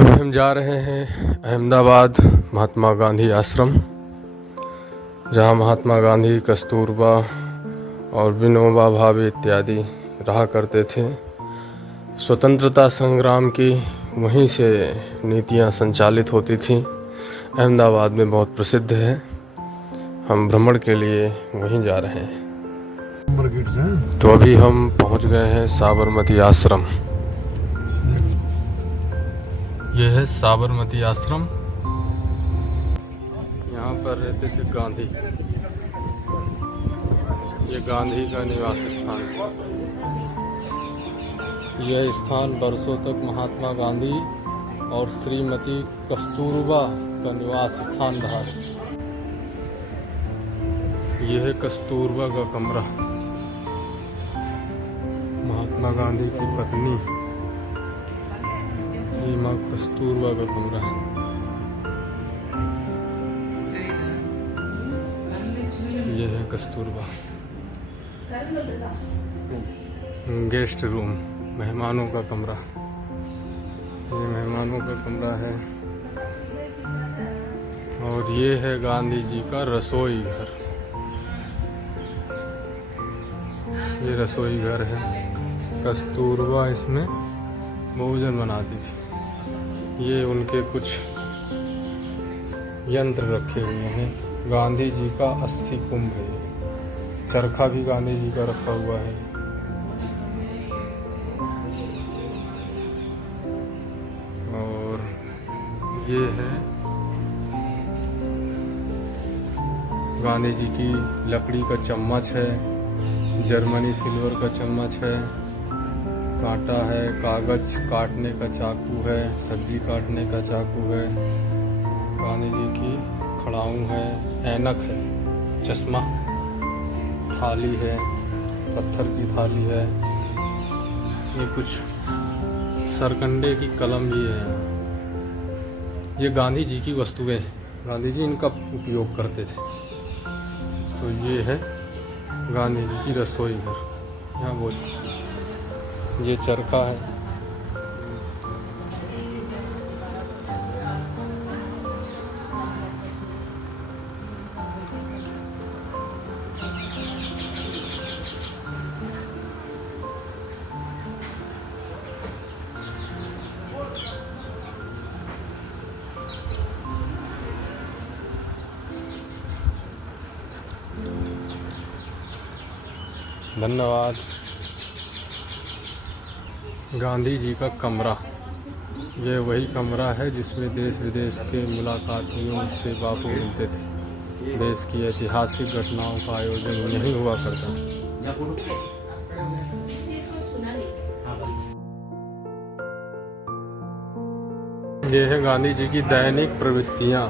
अभी हम जा रहे हैं अहमदाबाद महात्मा गांधी आश्रम, जहां महात्मा गांधी, कस्तूरबा और विनोबा भावे इत्यादि रहा करते थे। स्वतंत्रता संग्राम की वहीं से नीतियां संचालित होती थीं। अहमदाबाद में बहुत प्रसिद्ध है। हम भ्रमण के लिए वहीं जा रहे हैं। तो अभी हम पहुंच गए हैं साबरमती आश्रम। यह है साबरमती आश्रम। यहाँ पर रहते थे गांधी। ये गांधी का निवास स्थान है। यह स्थान बरसों तक महात्मा गांधी और श्रीमती कस्तूरबा का निवास स्थान रहा है। यह है कस्तूरबा का कमरा। महात्मा गांधी की पत्नी माँ कस्तूरबा का कमरा है। यह है कस्तूरबा। गेस्ट रूम, मेहमानों का कमरा। ये मेहमानों का कमरा है। और ये है गांधी जी का रसोई घर। ये रसोई घर है। कस्तूरबा इसमें भोजन बनाती थी। ये उनके कुछ यंत्र रखे हुए हैं। गांधी जी का अस्थि कुंभ है। चरखा भी गांधी जी का रखा हुआ है। और ये है गांधी जी की लकड़ी का चम्मच है। जर्मनी सिल्वर का चम्मच है। कांटा है, कागज काटने का चाकू है, सब्जी काटने का चाकू है। गांधी जी की खड़ाऊ है, ऐनक है, चश्मा, थाली है, पत्थर की थाली है। ये कुछ सरकंडे की कलम भी है। ये गांधी जी की वस्तुएं हैं। गांधी जी इनका उपयोग करते थे। तो ये है गांधी जी की रसोई घर। यहाँ बहुत ये चरखा है। धन्यवाद। गांधी जी का कमरा। ये वही कमरा है जिसमें देश विदेश के मुलाकातियों से बापू मिलते थे। देश की ऐतिहासिक घटनाओं का आयोजन यहीं हुआ करता था। ये है गांधी जी की दैनिक प्रवृत्तियाँ।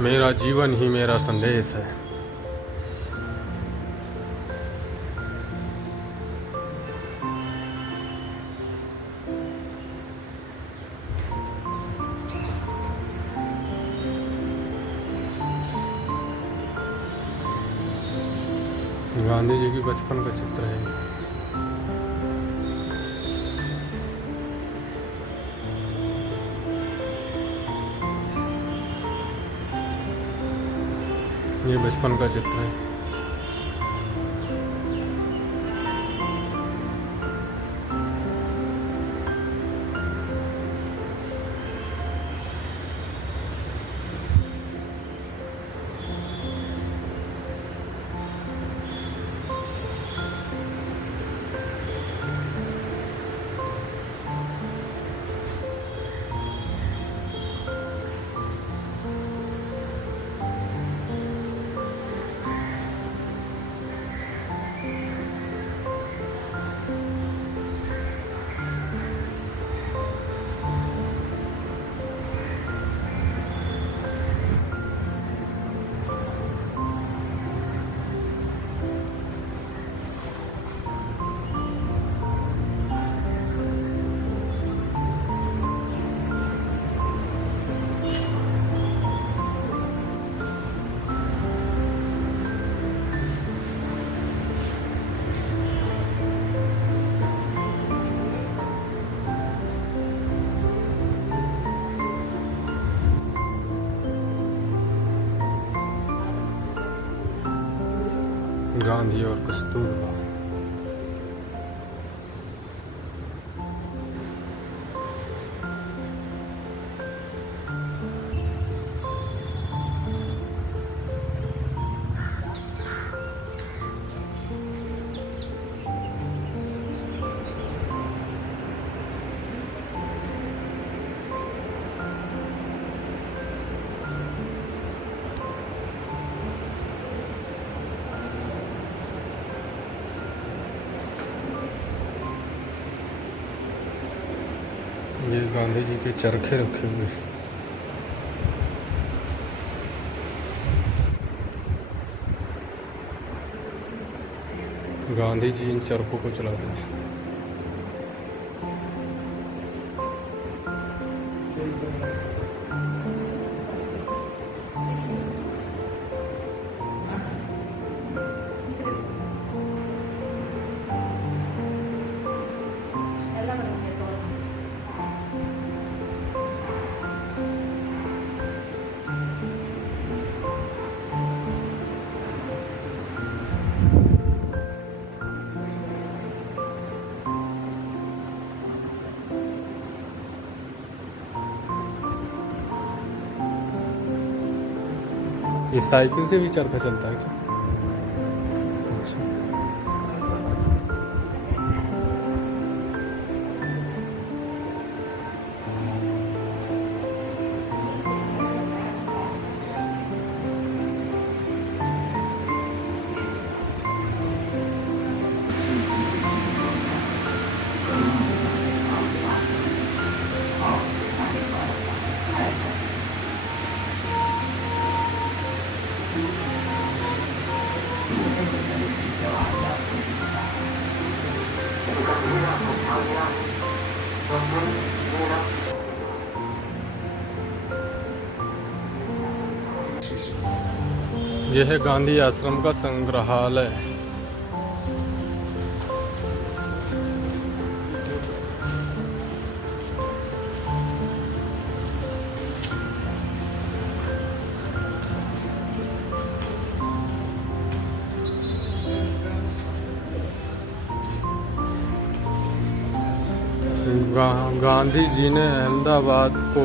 मेरा जीवन ही मेरा संदेश है। गांधी जी की बचपन का चित्र है। ये बचपन का चित्र है। गांधी और कस्तूरबा। ये गांधी जी के चरखे रखे हुए हैं। गांधी जी इन चरखों को चलाते थे। ये साइकिल से भी चरखा चलता है क्या? अच्छा। यह है गांधी आश्रम का संग्रहालय। गांधी जी ने अहमदाबाद को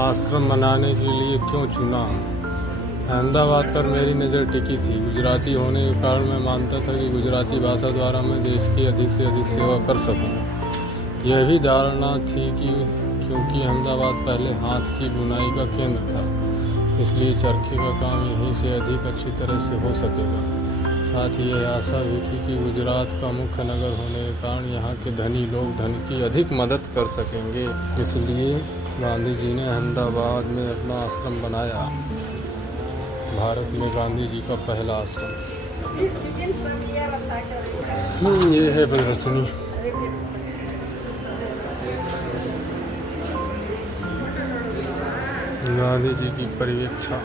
आश्रम बनाने के लिए क्यों चुना? अहमदाबाद पर मेरी नज़र टिकी थी। गुजराती होने के कारण मैं मानता था कि गुजराती भाषा द्वारा मैं देश की अधिक से अधिक सेवा कर सकूं। यह भी धारणा थी कि क्योंकि अहमदाबाद पहले हाथ की बुनाई का केंद्र था, इसलिए चरखे का काम यहीं से अधिक अच्छी तरह से हो सकेगा। साथ ही यह आशा भी थी कि गुजरात का मुख्य नगर होने के कारण यहाँ के धनी लोग धन की अधिक मदद कर सकेंगे। इसलिए गांधी जी ने अहमदाबाद में अपना आश्रम बनाया। भारत में गांधी जी का पहला आश्रम। ये है प्रदर्शनी। गांधी जी की परिवीक्षा।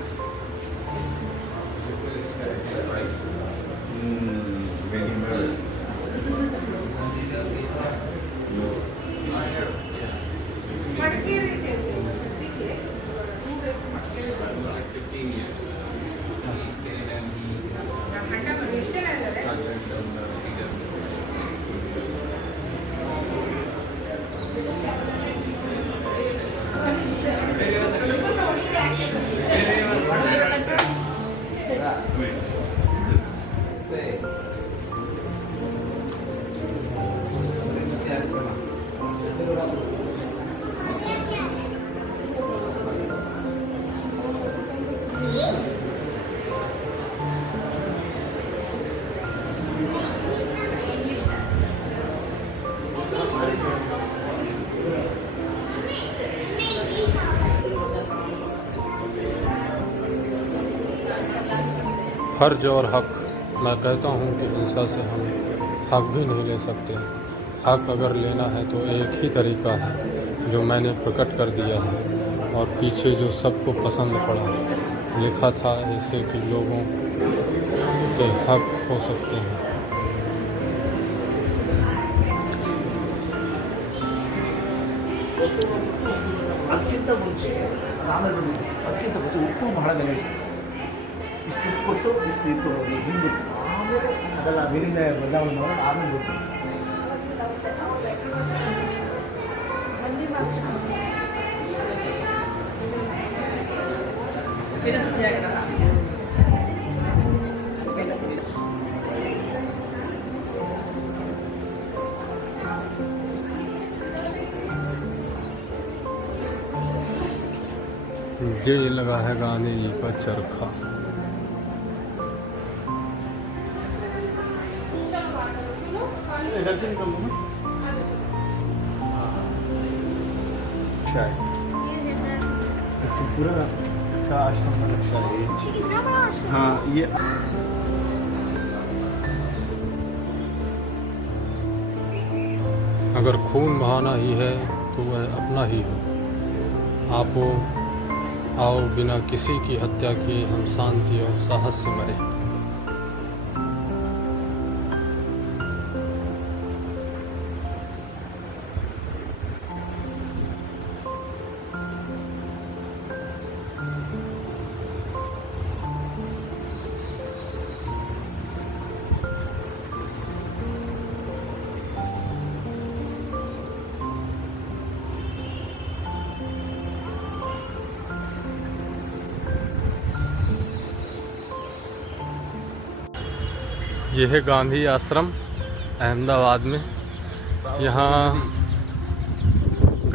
फर्ज और हक। मैं कहता हूँ कि हिंसा से हम हक भी नहीं ले सकते। हक अगर लेना है तो एक ही तरीका है जो मैंने प्रकट कर दिया है और पीछे जो सबको पसंद पड़ा। लिखा था ऐसे कि लोगों के हक हो सकते हैं। ಅದಕ್ಕಿಂತ ಮುಂಚೆ ಕಾಲದಲ್ಲಿ ಅದಕ್ಕಿಂತ ಮುಂಚೆ ಉಪ್ಪು ಬಹಳ ಬೆಲೆ ಇಷ್ಟು ಕೊಟ್ಟು ಇಷ್ಟು ಇತ್ತು ಹಿಂದೆ ಅದೆಲ್ಲ ಅದರಿಂದ ಬದಲಾವಣೆ ಆಮೇಲೆ ಗೊತ್ತು. ये लगा है गांधी जी का चरखा। दर्शन कर लो ना। अच्छा है। तो पूरा इसका आश्रम में अच्छा है ये। कितना बड़ा आश्रम हाँ ये अगर खून बहाना ही है तो वह अपना ही हो। आप आओ बिना किसी की हत्या किए हम शांति और साहस से मरे। यह है गांधी आश्रम अहमदाबाद में। यहाँ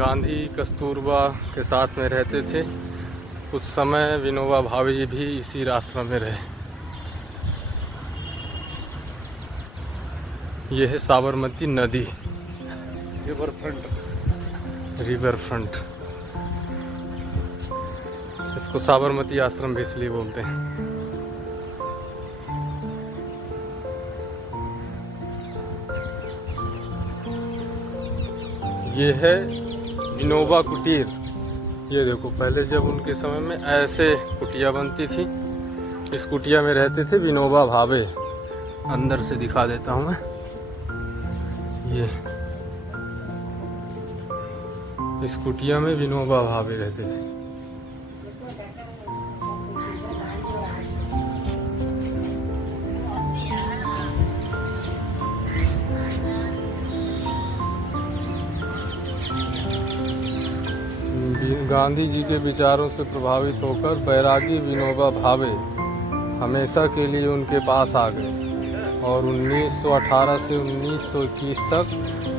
गांधी कस्तूरबा के साथ में रहते थे। कुछ समय विनोबा भावे भी इसी आश्रम में रहे। यह है साबरमती नदी, रिवर फ्रंट। इसको साबरमती आश्रम भी इसलिए बोलते हैं। ये है विनोबा कुटीर। ये देखो, पहले जब उनके समय में ऐसे कुटिया बनती थी, इस कुटिया में रहते थे विनोबा भावे। अंदर से दिखा देता हूँ मैं। ये इस कुटिया में विनोबा भावे रहते थे। गांधी जी के विचारों से प्रभावित होकर बैरागी विनोबा भावे हमेशा के लिए उनके पास आ गए और 1918 से 1921 तक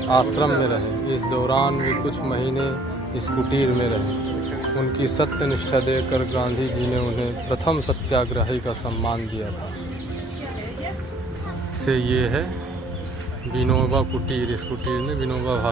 आश्रम में रहे। इस दौरान वे कुछ महीने इस कुटीर में रहे। उनकी सत्यनिष्ठा देखकर गांधी जी ने उन्हें प्रथम सत्याग्रही का सम्मान दिया था। से ये है विनोबा कुटीर। इस कुटीर में विनोबा भावे